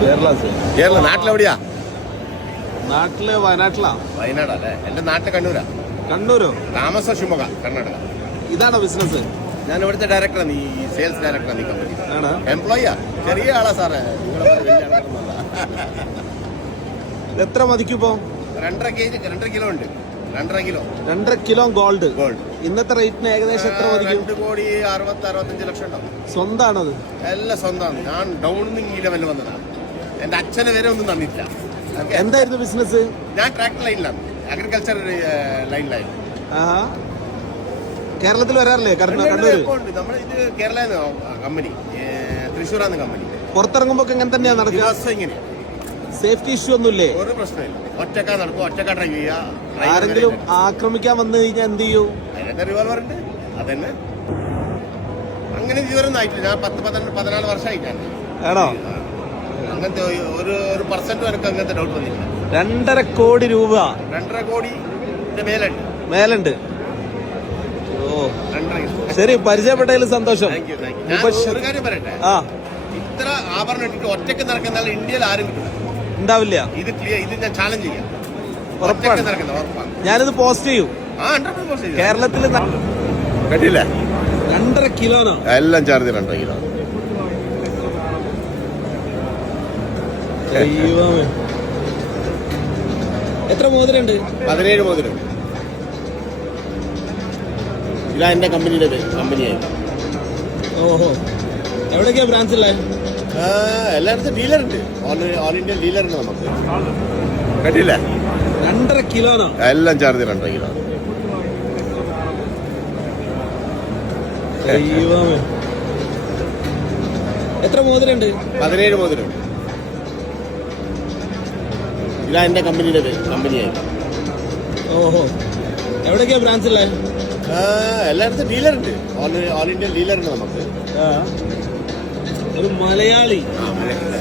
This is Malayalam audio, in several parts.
കേരള നാട്ടിൽ കേരള നാട്ടിലെവിടെയാ? നാട്ടിൽ വയനാട്ടിലാ. വയനാടല്ലേ? എന്റെ നാട്ടിൽ കണ്ണൂരാ. കണ്ണൂരോ? താമസ ശിവമൊഗ കർണാടക. ഇതാണോ ബിസിനസ് ഞാൻ ഇവിടുത്തെ ഡയറക്ടറാണ് ഈ സെയിൽസ് ഡയറക്ടറാണ് ഈ കമ്പനി എംപ്ലോയിയാ ചെറിയ ആളാ സാറേ. എത്ര മതിക്കുമ്പോ രണ്ടര കെ ജി രണ്ടര കിലോ ഉണ്ട്. രണ്ടര കിലോ. രണ്ടര കിലോ ഗോൾഡ് ഗോൾഡ് ഇന്നത്തെ റേറ്റിന് ഏകദേശം എത്ര മതിക്കും രണ്ട് കോടി അറുപത്തി അറുപത്തഞ്ച് ലക്ഷം ഉണ്ടാവും സ്വന്താണത്. എല്ലാം സ്വന്തമാണ് ഞാൻ ഡൗണിൽ ഈ ലെവലിൽ വന്നതാണ് എന്റെ അച്ഛനെ വരെ ഒന്നും തന്നിട്ടില്ല? എന്തായിരുന്നു ബിസിനസ് ഞാൻ ട്രാക്ടർ ലൈനിലാണ് അഗ്രികൾച്ചർ ലൈനിലായിരുന്നു കേരളത്തിൽ വരാറില്ലേ? നമ്മുടെ ഇത് കേരള കമ്പനി. തൃശ്ശൂരാണ് കമ്പനി. പുറത്തിറങ്ങുമ്പോ എങ്ങനെ തന്നെയാ നടക്കുക? ഇങ്ങനെ. സേഫ്റ്റി ഇഷ്യൂ ഒന്നുമില്ലേ? ഒരു പ്രശ്നമില്ല. ഒറ്റക്കാ നടക്കും ഒറ്റക്കാ ഡ്രൈവ് ചെയ്യുക. ആരെങ്കിലും ആക്രമിക്കാൻ വന്നു കഴിഞ്ഞാൽ എന്ത് ചെയ്യൂ? അതിനകത്ത് റിവോൾവർ ഉണ്ട്. അതന്നെ. അങ്ങനെ ഇതുവരെ ആയിട്ടില്ല. ഞാൻ പത്ത് പന്ത്രണ്ട് പതിനാല് വർഷമായിട്ടാണ് ആണോ? അങ്ങനത്തെ ഒരു- ഒരു പെർസെന്റ് എനിക്ക് അങ്ങനത്തെ ഡൗട്ട് വന്നില്ല രണ്ടര കോടി രൂപ. രണ്ടര കോടി മേലുണ്ട്. മേലുണ്ട്. ഓ. ശരി പരിചയപ്പെട്ടതിൽ സന്തോഷം. ഒരു കാര്യം പറയട്ടെ? ആ. ഇത്ര ആഭരണം ഇട്ടിട്ട് ഒറ്റയ്ക്ക് നടക്കുന്ന ഇന്ത്യയിൽ ആരും കിട്ടില്ല ഉണ്ടാവില്ല. ഇത് ക്ലിയർ ഇത് ഞാൻ ചാലഞ്ച് ചെയ്യാം. ഉറപ്പാണ്. ഞാനിത് പോസ്റ്റ് ചെയ്യും. കേരളത്തിൽ കണ്ടില്ലേ? രണ്ടര കിലോ എല്ലാം ചാർജ് രണ്ടര കിലോ. എത്ര മോതിരണ്ട്? പതിനേഴ് മോതിരം. ഇതാ എന്റെ കമ്പനിയുടെ പേര് കമ്പനിയായി. ഓഹോ. എവിടെയൊക്കെയാ ബ്രാഞ്ച് ഉള്ളത് എല്ലായിടത്തും ഡീലറുണ്ട് ഓൾ ഓൾ ഇന്ത്യ ഡീലറുണ്ട് നമുക്ക്. കണ്ടില്ല? രണ്ടര കിലോ എല്ലാം ചാർജ് രണ്ടര കിലോ. എത്ര മോതിരുണ്ട്? പതിനേഴ് മോതിരം. ഇതാ എന്റെ കമ്പനിയുടെ പേര് കമ്പനിയായി. ഓഹോ. എവിടേക്കാ ബ്രാഞ്ചില്ലേ എല്ലായിടത്തും ഡീലറുണ്ട്. ഉണ്ട് ഓൾ ഇന്ത്യ ഡീലറുണ്ട് നമുക്ക്. ഒരു മലയാളി.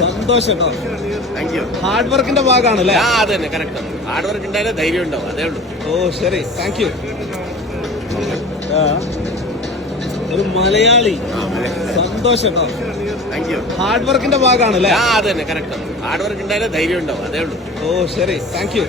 സന്തോഷം. കേട്ടോ താങ്ക് യു ഹാർഡ് വർക്കിന്റെ ഭാഗമാണല്ലേ? ആ അത് തന്നെ കറക്റ്റ് ഹാർഡ് വർക്ക് ഉണ്ടായാലേ ധൈര്യം ഉണ്ടാവും അതേ ഉള്ളൂ. ഓ ശരി. താങ്ക് യു ഒരു മലയാളി. സന്തോഷം. താങ്ക് യു ഹാർഡ് വർക്കിന്റെ ഭാഗമാണല്ലേ? ആ അത് തന്നെ കറക്റ്റ് ഹാർഡ് വർക്ക് ഉണ്ടായാലേ ധൈര്യം ഉണ്ടാവും അതേ ഉള്ളൂ. ഓ ശരി. Thank you